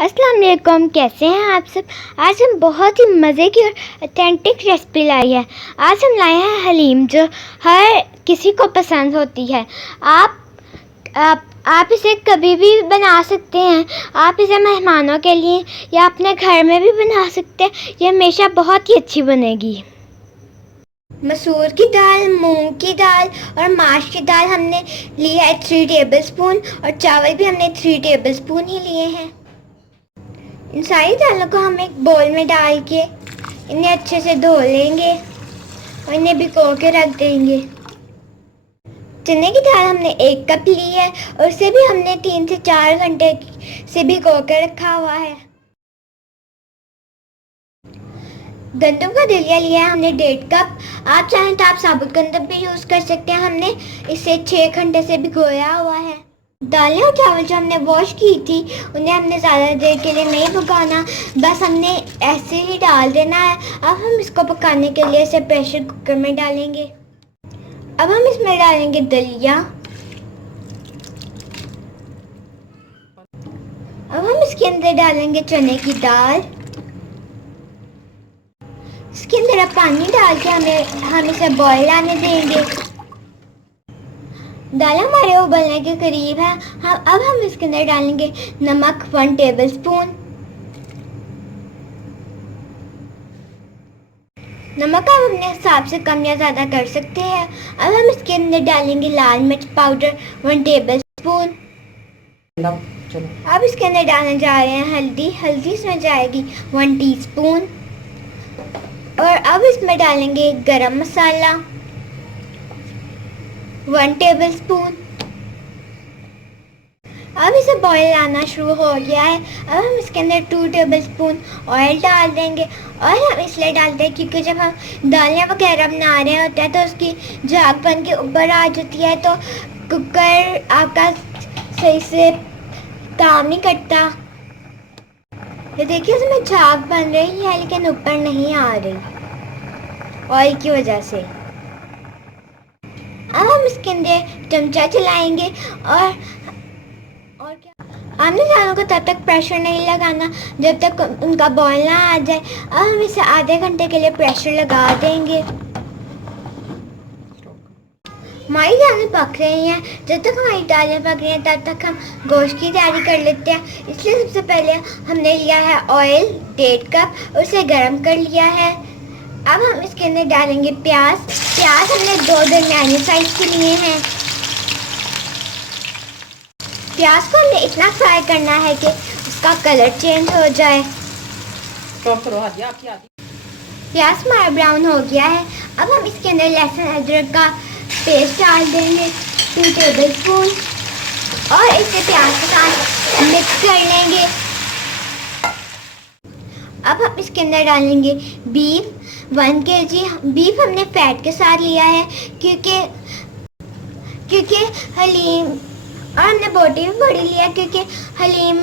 अस्सलाम वालेकुम, कैसे हैं आप सब। आज हम बहुत ही मज़े की और ऑथेंटिक रेसिपी लाई है। आज हम लाए हैं हलीम, जो हर किसी को पसंद होती है। आप इसे कभी भी बना सकते हैं। आप इसे मेहमानों के लिए या अपने घर में भी बना सकते हैं। ये हमेशा बहुत ही अच्छी बनेगी। मसूर की दाल, मूंग की दाल और माश की दाल हमने लिया है 3 टेबलस्पून, और चावल भी हमने 3 टेबलस्पून ही लिए हैं। इन सारी दालों को हम एक बोल में डाल के इन्हें अच्छे से धो लेंगे और इन्हें भिगो के रख देंगे। चने की दाल हमने 1 कप ली है और उसे भी हमने 3 से 4 घंटे से भिगो के रखा हुआ है। गंदम का दलिया लिया है हमने 1.5 कप। आप चाहें तो आप साबुत गंदम भी यूज़ कर सकते हैं। हमने इसे 6 घंटे से भिगोया हुआ है। दालें और चावल जो हमने वॉश की थी, उन्हें हमने ज़्यादा देर के लिए नहीं पकाना, बस हमने ऐसे ही डाल देना है। अब हम इसको पकाने के लिए इसे प्रेशर कुकर में डालेंगे। अब हम इसमें डालेंगे दलिया। अब हम इसके अंदर डालेंगे चने की दाल। इसके अंदर अब पानी डाल के हम इसे बॉयल आने देंगे। दाल हमारे उबलने के करीब है। अब हम इसके अंदर डालेंगे नमक 1 टेबलस्पून। नमक आप अपने हिसाब से कम या ज़्यादा कर सकते हैं। अब हम इसके अंदर डालेंगे लाल मिर्च पाउडर 1 टेबलस्पून। अब इसके अंदर डालने जा रहे हैं हल्दी इसमें जाएगी 1 टीस्पून। और अब इसमें डालेंगे गरम मसाला 1 टेबलस्पून। अब इसे बॉयल आना शुरू हो गया है। अब हम इसके अंदर 2 टेबलस्पून ऑयल डाल देंगे। ऑयल हम इसलिए डालते हैं क्योंकि जब हम दालें वगैरह बना रहे होते हैं तो उसकी झाग बन के ऊपर आ जाती है, तो कुकर आपका सही से काम नहीं करता। ये देखिए, इसमें झाग बन रही है लेकिन ऊपर नहीं आ रही ऑयल की वजह से। अब हम इसके अंदर चमचा चलाएंगे और क्या, हमने दालों को तब तक प्रेशर नहीं लगाना जब तक उनका बॉयल ना आ जाए। अब हम इसे आधे घंटे के लिए प्रेशर लगा देंगे। हमारी दालें पक रही हैं। जब तक हमारी दालें पक रही हैं तब तक हम गोश्त की तैयारी कर लेते हैं। इसलिए सबसे पहले हमने लिया है ऑयल 1.5 कप और उसे गर्म कर लिया है। अब हम इसके अंदर डालेंगे प्याज हमने 2 दरमियाने साइज के लिए हैं। प्याज को हमने इतना फ्राई करना है कि उसका कलर चेंज हो जाए। प्याज हमारा ब्राउन हो गया है। अब हम इसके अंदर लहसुन अदरक का पेस्ट डाल देंगे 2 टेबलस्पून और इसे प्याज के साथ मिक्स कर लेंगे। अब हम इसके अंदर डालेंगे बीफ 1 kg। बीफ हमने फैट के साथ लिया है क्योंकि हलीम, और हमने बोटी भी बड़ी लिया क्योंकि हलीम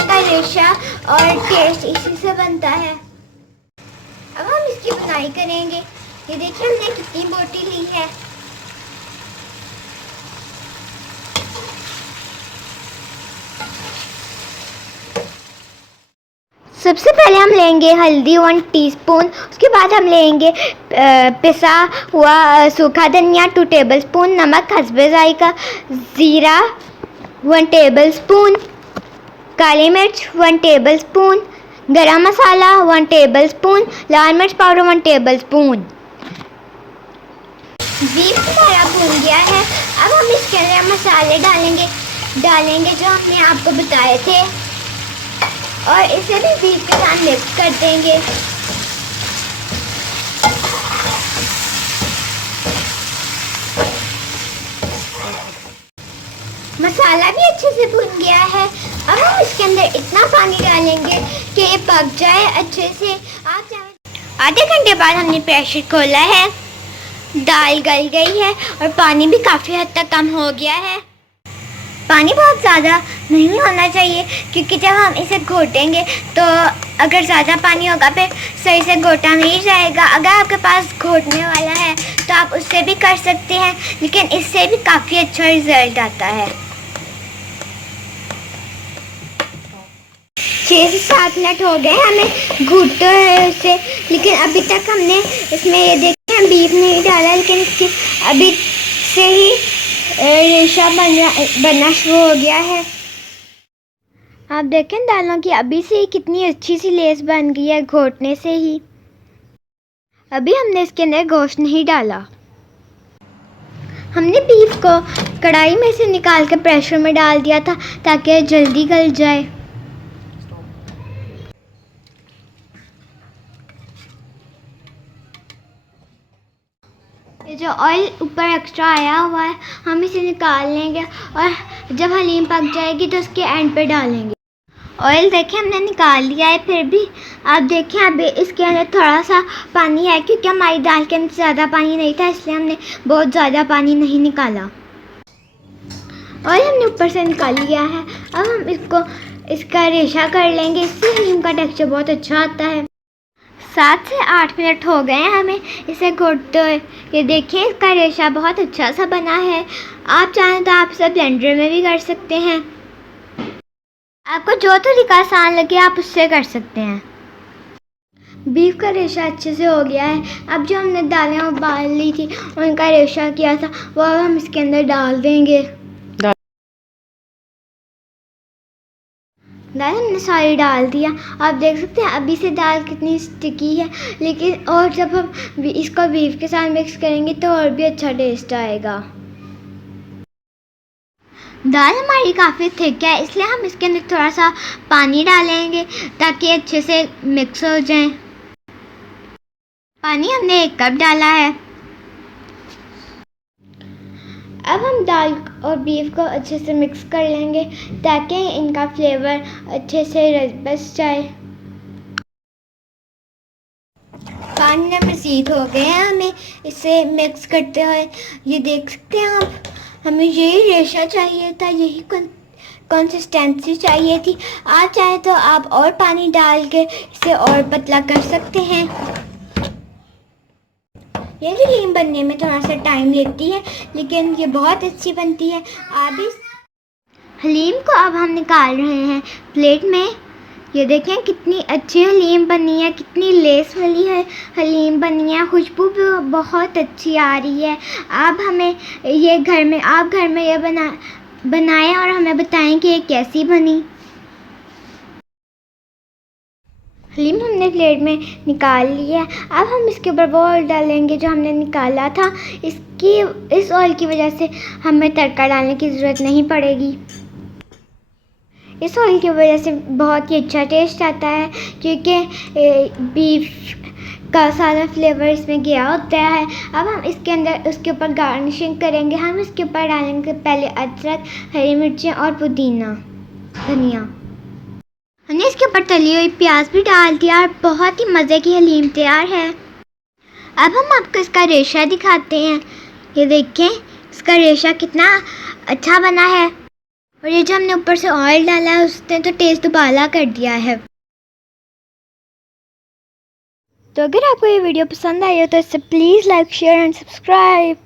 का रेशा और टेस्ट इसी से बनता है। अब हम इसकी बुनाई करेंगे। ये देखिए हमने कितनी बोटी ली है। सबसे पहले हम लेंगे हल्दी 1 टीस्पून। उसके बाद हम लेंगे पिसा हुआ सूखा धनिया 2 टेबलस्पून, नमक हस्बे जायका, ज़ीरा 1 टेबलस्पून, काली मिर्च 1 टेबलस्पून, गरम मसाला 1 टेबलस्पून, लाल मिर्च पाउडर 1 टेबलस्पून। बीफ हमारा भून गया है। अब हम इसके अंदर मसाले डालेंगे जो हमने आपको बताए थे, और इसे भी बीफ के साथ मिक्स कर देंगे। मसाला भी अच्छे से भुन गया है। अब हम इसके अंदर इतना पानी डालेंगे कि ये पक जाए अच्छे से। आप चाहें आधे घंटे बाद हमने प्रेशर खोला है। दाल गल गई है और पानी भी काफ़ी हद तक कम हो गया है। पानी बहुत ज़्यादा नहीं होना चाहिए क्योंकि जब हम इसे घोटेंगे तो अगर ज़्यादा पानी होगा फिर सही से घोटा नहीं जाएगा। अगर आपके पास घोटने वाला है तो आप उससे भी कर सकते हैं, लेकिन इससे भी काफ़ी अच्छा रिज़ल्ट आता है। 6 से 7 मिनट हो गए हमें घूटते हुए उसे, लेकिन अभी तक हमने इसमें ये देखें बीफ नहीं डाला, लेकिन इसकी अभी से ही रेशा बनना शुरू हो गया है। आप देखें दालों की अभी से ही कितनी अच्छी सी लेस बन गई है घोटने से ही। अभी हमने इसके अंदर गोश्त नहीं डाला। हमने बीफ को कढ़ाई में से निकाल के प्रेशर में डाल दिया था ताकि जल्दी गल जाए। ये जो ऑयल ऊपर एक्स्ट्रा आया हुआ है हम इसे निकाल लेंगे और जब हलीम पक जाएगी तो उसके एंड पे डालेंगे। ऑयल देखें हमने निकाल लिया है, फिर भी आप देखें अभी इसके अंदर थोड़ा सा पानी है क्योंकि हमारी दाल के अंदर ज़्यादा पानी नहीं था, इसलिए हमने बहुत ज़्यादा पानी नहीं निकाला। ऑयल हमने ऊपर से निकाल लिया है। अब हम इसका रेशा कर लेंगे, इससे हलीम का टेक्सचर बहुत अच्छा आता है। 7 से 8 मिनट हो गए हैं हमें इसे घोटते हुए। ये देखिए इसका रेशा बहुत अच्छा सा बना है। आप चाहें तो आप इसे ब्लेंडर में भी कर सकते हैं। आपको जो तरीका आसान लगे आप उससे कर सकते हैं। बीफ का रेशा अच्छे से हो गया है। अब जो हमने दालें उबाल ली थी उनका रेशा किया था वो अब हम इसके अंदर डाल देंगे। दाल हमने सारी डाल दिया। आप देख सकते हैं अभी से दाल कितनी स्टिकी है, लेकिन और जब हम इसको बीफ के साथ मिक्स करेंगे तो और भी अच्छा टेस्ट आएगा। दाल हमारी काफ़ी थिक है, इसलिए हम इसके अंदर थोड़ा सा पानी डालेंगे ताकि अच्छे से मिक्स हो जाए। पानी हमने 1 कप डाला है। अब हम दाल और बीफ को अच्छे से मिक्स कर लेंगे ताकि इनका फ्लेवर अच्छे से बस जाए। पानी मज़ीद हो गए हैं हमें इसे मिक्स करते हुए। ये देख सकते हैं आप, हमें यही रेशा चाहिए था, यही कंसिस्टेंसी चाहिए थी। आप चाहे तो आप और पानी डाल के इसे और पतला कर सकते हैं। ये हलीम बनने में थोड़ा सा टाइम लेती है, लेकिन ये बहुत अच्छी बनती है। आप इस हलीम को अब हम निकाल रहे हैं प्लेट में। ये देखें कितनी अच्छी हलीम बनी है, कितनी लेस वाली है हलीम बनी है। खुशबू भी बहुत अच्छी आ रही है। आप हमें ये घर में ये बनाएं और हमें बताएं कि ये कैसी बनी। हलीम हमने प्लेट में निकाल लिया। अब हम इसके ऊपर वो ऑयल डालेंगे जो हमने निकाला था। इस ऑयल की वजह से हमें तड़का डालने की ज़रूरत नहीं पड़ेगी। इस ऑयल की वजह से बहुत ही अच्छा टेस्ट आता है क्योंकि बीफ का सारा फ्लेवर इसमें गया होता है। अब हम इसके अंदर उसके ऊपर गार्निशिंग करेंगे। हम इसके ऊपर डालेंगे पहले अदरक, हरी मिर्चें और पुदीना, धनिया। हमने इसके ऊपर तली हुई प्याज भी डाल दिया और बहुत ही मज़े की हलीम तैयार है। अब हम आपको इसका रेशा दिखाते हैं। ये देखें इसका रेशा कितना अच्छा बना है, और ये जो हमने ऊपर से ऑयल डाला है उसने तो टेस्ट दुबाला कर दिया है। तो अगर आपको ये वीडियो पसंद आई हो तो इसे please like, share and subscribe.